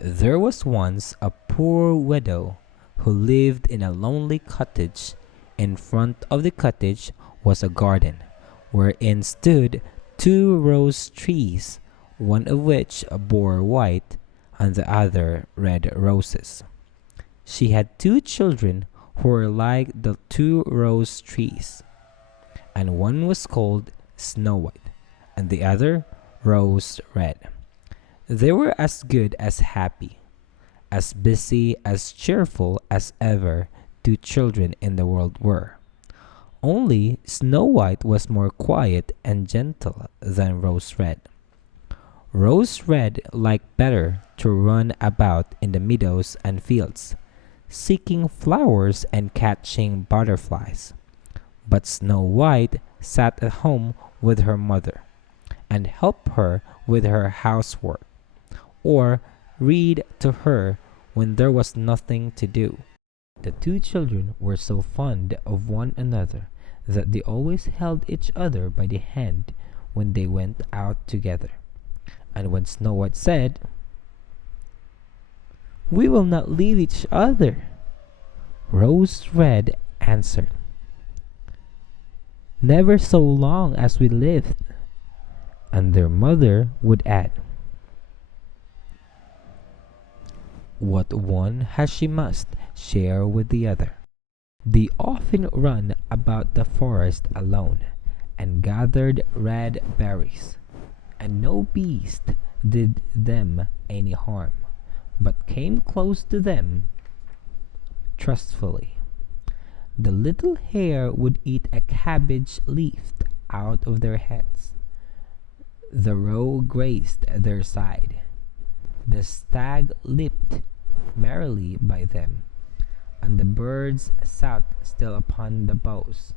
There was once a poor widow who lived in a lonely cottage. In front of the cottage was a garden, wherein stood two rose trees, one of which bore white and the other red roses. She had two children who were like the two rose trees, and one was called Snow White, and the other Rose Red. They were as good as happy, as busy, as cheerful as ever two children in the world were. Only Snow White was more quiet and gentle than Rose Red. Rose Red liked better to run about in the meadows and fields, seeking flowers and catching butterflies. But Snow White sat at home with her mother and helped her with her housework, or read to her when there was nothing to do. The two children were so fond of one another that they always held each other by the hand when they went out together. And when Snow White said, "We will not leave each other," Rose Red answered, "Never so long as we live." And their mother would add, "What one has she must share with the other." They often ran about the forest alone and gathered red berries, and no beast did them any harm, but came close to them trustfully. The little hare would eat a cabbage leaf out of their hands. The roe grazed their side. The stag leaped merrily by them, and the birds sat still upon the boughs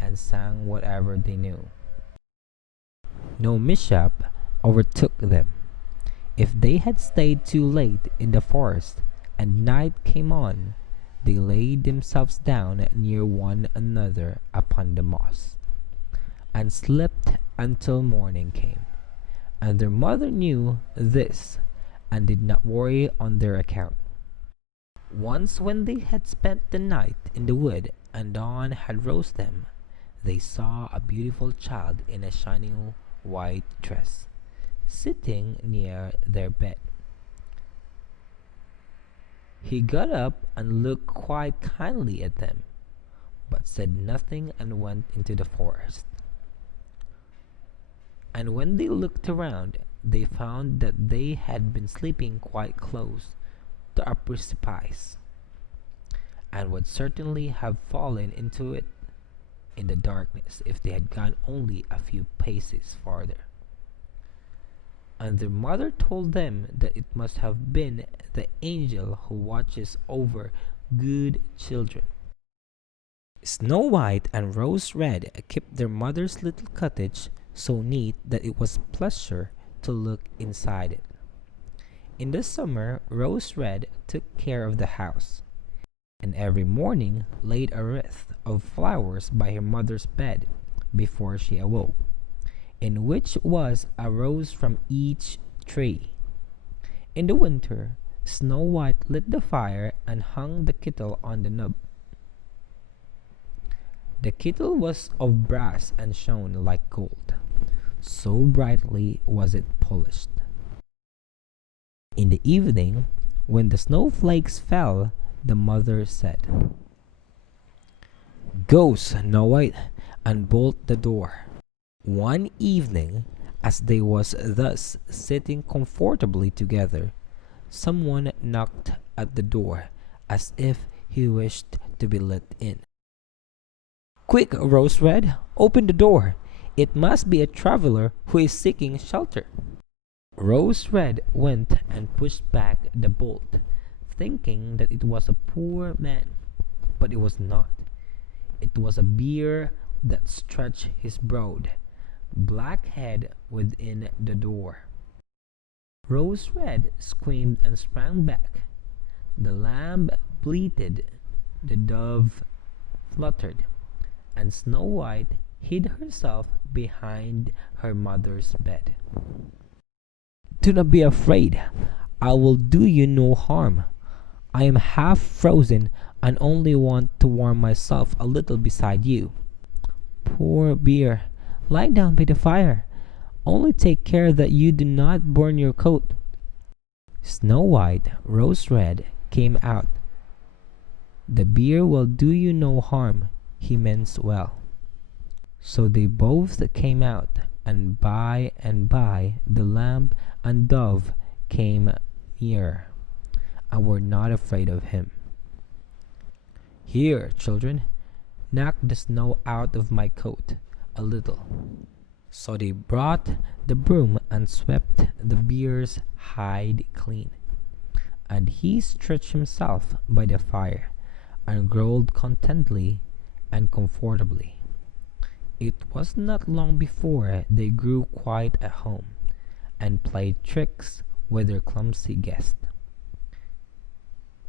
and sang whatever they knew. No mishap overtook them. If they had stayed too late in the forest and night came on, they laid themselves down near one another upon the moss, and slept until morning came. And their mother knew this and did not worry on their account. Once, when they had spent the night in the wood and dawn had rose them, they saw a beautiful child in a shining white dress, sitting near their bed. He got up and looked quite kindly at them, but said nothing and went into the forest. And when they looked around, they found that they had been sleeping quite close to a precipice, and would certainly have fallen into it in the darkness if they had gone only a few paces farther. And their mother told them that it must have been the angel who watches over good children. Snow White and Rose Red kept their mother's little cottage so neat that it was pleasure to look inside it. In the summer, Rose Red took care of the house, and every morning laid a wreath of flowers by her mother's bed before she awoke, in which was a rose from each tree. In the winter, Snow White lit the fire and hung the kettle on the knob. The kettle was of brass and shone like gold, so brightly was it polished. In the evening, when the snowflakes fell, the mother said, "Go, Snow White, and bolt the door." One evening, as they was thus sitting comfortably together, someone knocked at the door as if he wished to be let in. "Quick, Rose Red, open the door. It must be a traveler who is seeking shelter." Rose Red went and pushed back the bolt, thinking that it was a poor man, but it was not. It was a bear that stretched his broad, black head within the door. Rose Red screamed and sprang back. The lamb bleated, the dove fluttered, and Snow White hid herself behind her mother's bed. "Do not be afraid. I will do you no harm. I am half frozen and only want to warm myself a little beside you." "Poor bear, lie down by the fire. Only take care that you do not burn your coat." Snow White, Rose Red came out. "The bear will do you no harm. He means well." So they both came out, and by the lamb and dove came near, and were not afraid of him. "Here, children, knock the snow out of my coat a little." So they brought the broom and swept the bear's hide clean, and he stretched himself by the fire and growled contentedly and comfortably. It was not long before they grew quite at home, and played tricks with their clumsy guest.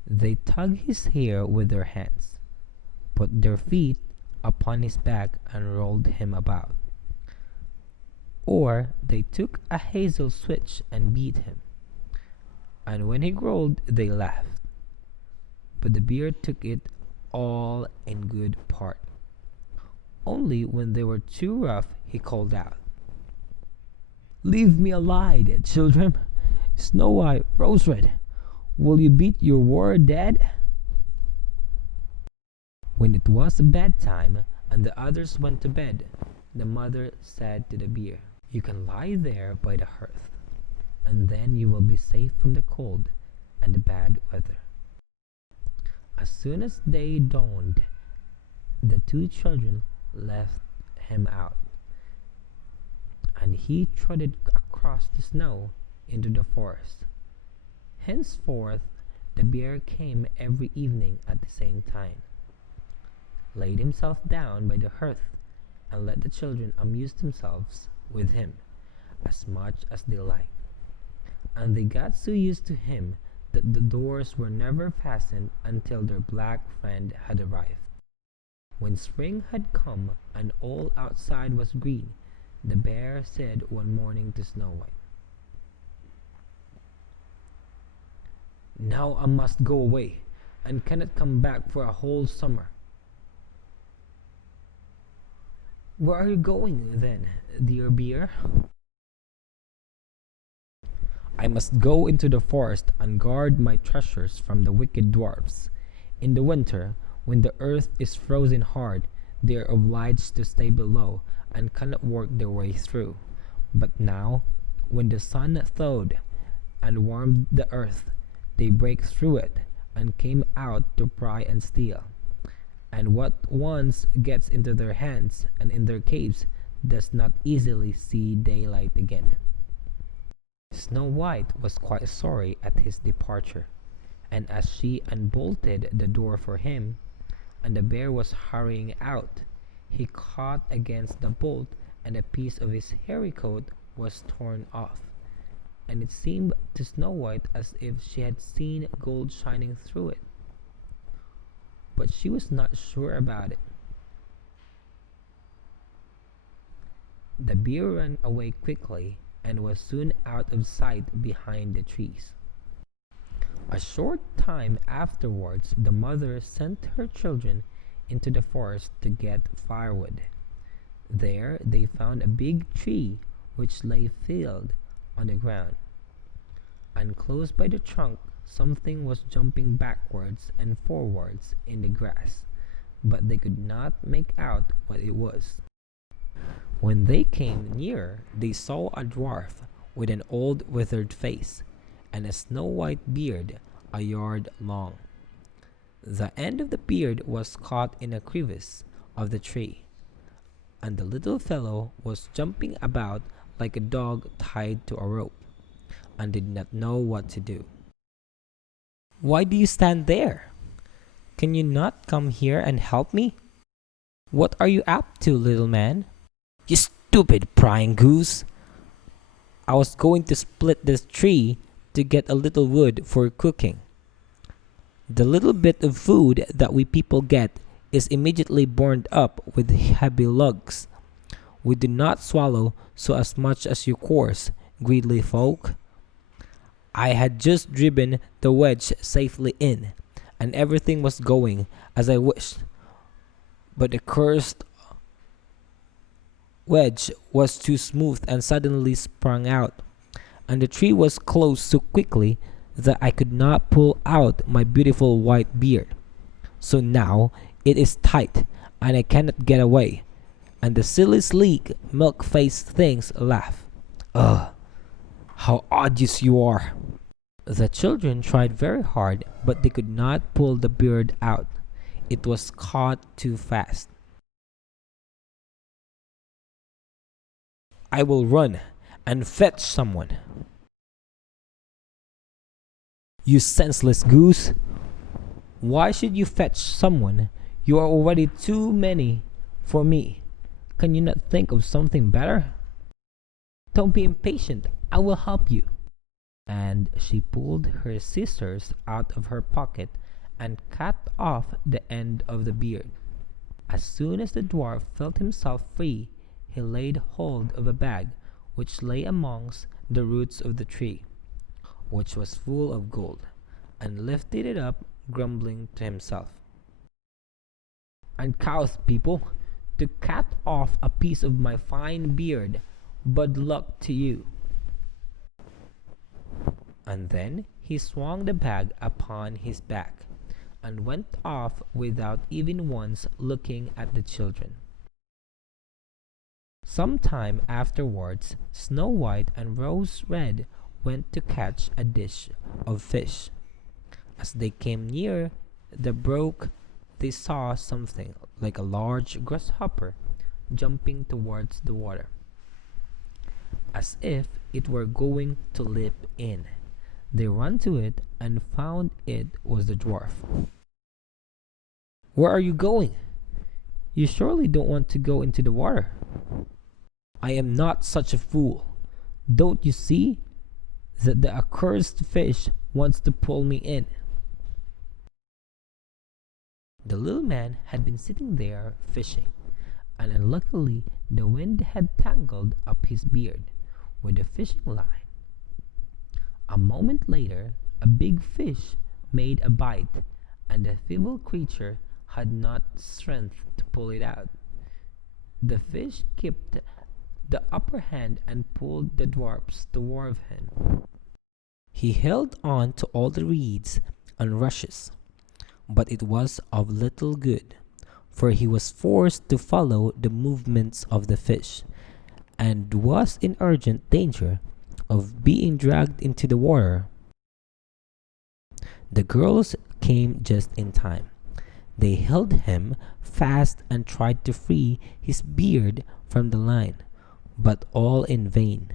They tugged his hair with their hands, put their feet upon his back, and rolled him about. Or they took a hazel switch and beat him, and when he growled they laughed. But the bear took it all in good part. Only when they were too rough he called out, "Leave me alive, children. Snow White, Rose Red, will you beat your war dead?" When it was bedtime and the others went to bed, the mother said to the bear, "You can lie there by the hearth, and then you will be safe from the cold and the bad weather." As soon as day dawned, the two children left him out, and he trotted across the snow into the forest. Henceforth, the bear came every evening at the same time, laid himself down by the hearth, and let the children amuse themselves with him as much as they liked. And they got so used to him that the doors were never fastened until their black friend had arrived. When spring had come and all outside was green, the bear said one morning to Snow White, "Now I must go away, and cannot come back for a whole summer." "Where are you going, then, dear bear?" "I must go into the forest and guard my treasures from the wicked dwarfs. In the winter, when the earth is frozen hard, they are obliged to stay below and cannot work their way through. But now, when the sun thawed and warmed the earth, they break through it and came out to pry and steal. And what once gets into their hands and in their caves does not easily see daylight again." Snow White was quite sorry at his departure, and as she unbolted the door for him, and the bear was hurrying out, he caught against the bolt, and a piece of his hairy coat was torn off, and it seemed to Snow White as if she had seen gold shining through it. But she was not sure about it. The bear ran away quickly and was soon out of sight behind the trees. A short time afterwards, the mother sent her children into the forest to get firewood. There they found a big tree which lay felled on the ground, and close by the trunk something was jumping backwards and forwards in the grass, but they could not make out what it was. When they came near, they saw a dwarf with an old withered face and a snow-white beard a yard long. The end of the beard was caught in a crevice of the tree, and the little fellow was jumping about like a dog tied to a rope, and did not know what to do. "Why do you stand there? Can you not come here and help me? What are you up to, little man?" "You stupid prying goose! I was going to split this tree to get a little wood for cooking. The little bit of food that we people get is immediately burned up with heavy logs. We do not swallow so as much as you coarse, greedy folk. I had just driven the wedge safely in, and everything was going as I wished. But the cursed wedge was too smooth and suddenly sprung out, and the tree was closed so quickly that I could not pull out my beautiful white beard. So now it is tight, and I cannot get away. And the silly, sleek, milk-faced things laugh. Ugh, how odious you are! The children tried very hard, but they could not pull the beard out. It was caught too fast. I will run and fetch someone. You senseless goose! Why should you fetch someone? You are already too many for me. Can you not think of something better? Don't be impatient. I will help you. And she pulled her scissors out of her pocket and cut off the end of the beard. As soon as the dwarf felt himself free, he laid hold of a bag which lay amongst the roots of the tree, which was full of gold, and lifted it up, grumbling to himself. Uncouth people, to cut off a piece of my fine beard, bad luck to you. And then he swung the bag upon his back and went off without even once looking at the children. Some time afterwards, Snow White and Rose Red went to catch a dish of fish. As they came near the brook, they saw something like a large grasshopper jumping towards the water, as if it were going to leap in. They ran to it and found it was the dwarf. Where are you going? You surely don't want to go into the water. I am not such a fool. Don't you see that the accursed fish wants to pull me in? The little man had been sitting there fishing, and unluckily the wind had tangled up his beard with the fishing line. A moment later, a big fish made a bite, and the feeble creature had not strength to pull it out. The fish kept the upper hand and pulled the dwarfs toward him. He held on to all the reeds and rushes, but it was of little good, for he was forced to follow the movements of the fish, and was in urgent danger of being dragged into the water. The girls came just in time. They held him fast and tried to free his beard from the line, but all in vain.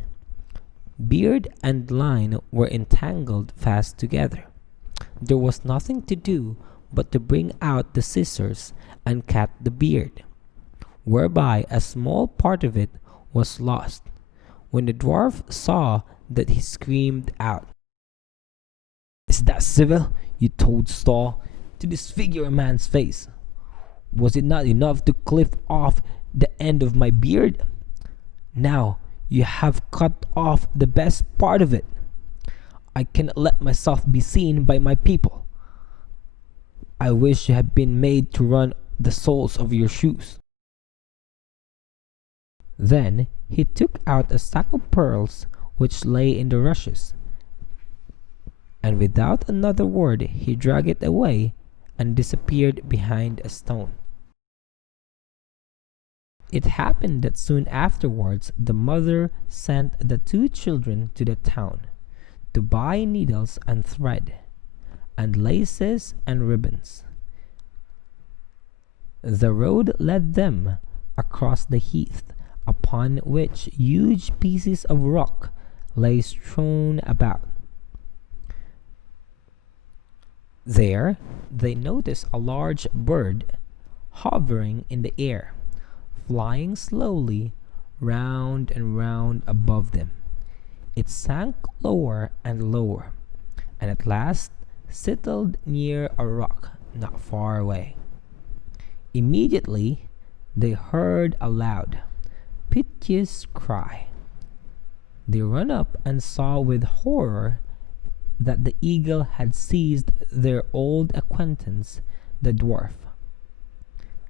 Beard and line were entangled fast together. There was nothing to do but to bring out the scissors and cut the beard, whereby a small part of it was lost. When the dwarf saw that, he screamed out, Is that civil, you toadstool, to disfigure a man's face? Was it not enough to clip off the end of my beard? Now you have cut off the best part of it. I cannot let myself be seen by my people. I wish you had been made to run the soles of your shoes. Then he took out a sack of pearls which lay in the rushes, and without another word he dragged it away and disappeared behind a stone. It happened that soon afterwards the mother sent the two children to the town to buy needles and thread, and laces and ribbons. The road led them across the heath, upon which huge pieces of rock lay strewn about. There they noticed a large bird hovering in the air, flying slowly round and round above them. It sank lower and lower, and at last settled near a rock not far away. Immediately they heard a loud, piteous cry. They ran up and saw with horror that the eagle had seized their old acquaintance, the dwarf,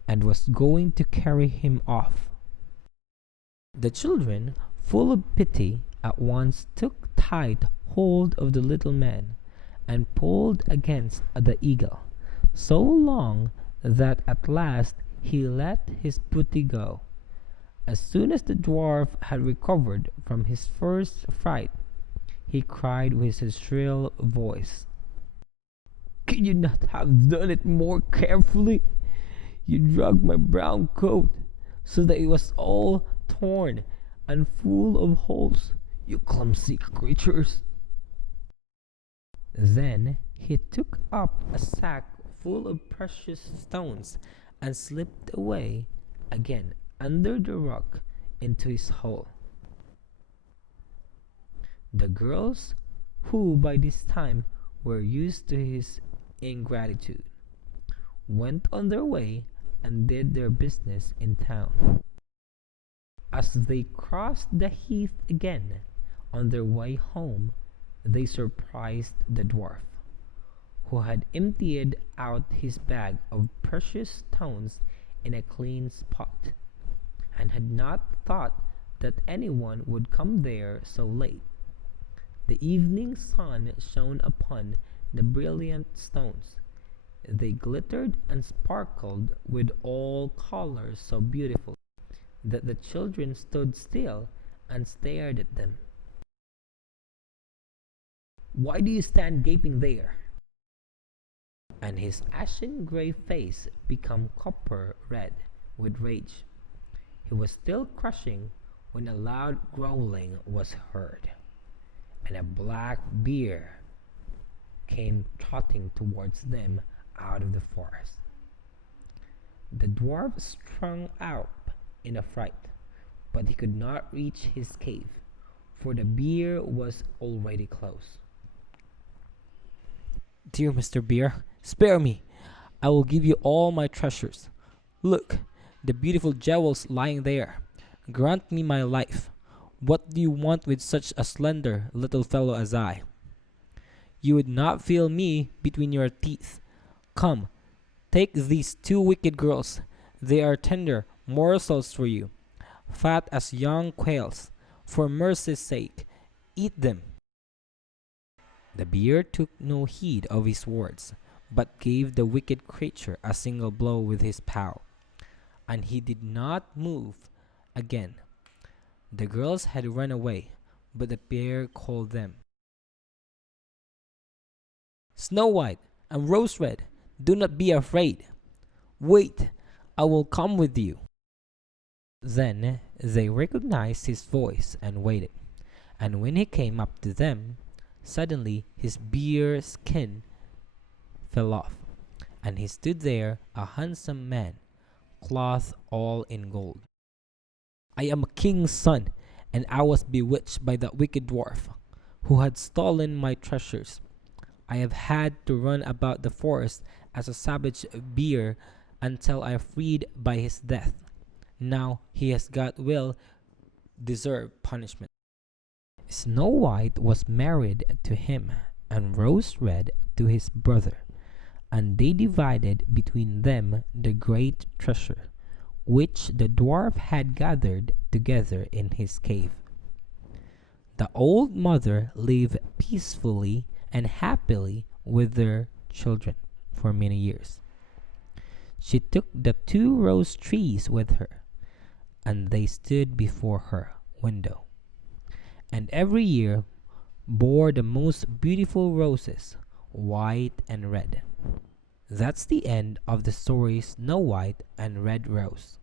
and was going to carry him off. The children, full of pity, at once took tight hold of the little man and pulled against the eagle so long that at last he let his booty go. As soon as the dwarf had recovered from his first fright, he cried with his shrill voice, "Could you not have done it more carefully? You dragged my brown coat so that it was all torn and full of holes, you clumsy creatures." Then he took up a sack full of precious stones and slipped away again under the rock into his hole. The girls, who by this time were used to his ingratitude, went on their way and did their business in town. As they crossed the heath again on their way home, they surprised the dwarf, who had emptied out his bag of precious stones in a clean spot, and had not thought that anyone would come there so late. The evening sun shone upon the brilliant stones. They glittered and sparkled with all colors so beautiful that the children stood still and stared at them. "Why do you stand gaping there?" And his ashen gray face became copper red with rage. He was still crushing when a loud growling was heard, and a black bear came trotting towards them out of the forest. The dwarf sprang up in a fright, but he could not reach his cave, for the bear was already close. "Dear Mr. Bear, spare me! I will give you all my treasures. Look, the beautiful jewels lying there. Grant me my life. What do you want with such a slender little fellow as I? You would not feel me between your teeth. Come, take these two wicked girls. They are tender morsels for you, fat as young quails. For mercy's sake, eat them." The bear took no heed of his words, but gave the wicked creature a single blow with his paw, and he did not move again. The girls had run away, but the bear called them. "Snow White and Rose Red, do not be afraid. Wait, I will come with you." Then they recognized his voice and waited, and when he came up to them, suddenly his bear skin fell off, and he stood there a handsome man, clothed all in gold. "I am a king's son, and I was bewitched by that wicked dwarf, who had stolen my treasures. I have had to run about the forest as a savage bear until I freed by his death. Now he has got well deserved punishment." Snow White was married to him, and Rose Red to his brother, and they divided between them the great treasure, which the dwarf had gathered together in his cave. The old mother lived peacefully and happily with their children for many years. She took the two rose trees with her, and they stood before her window, and every year bore the most beautiful roses, white and red. That's the end of the story Snow White and Red Rose.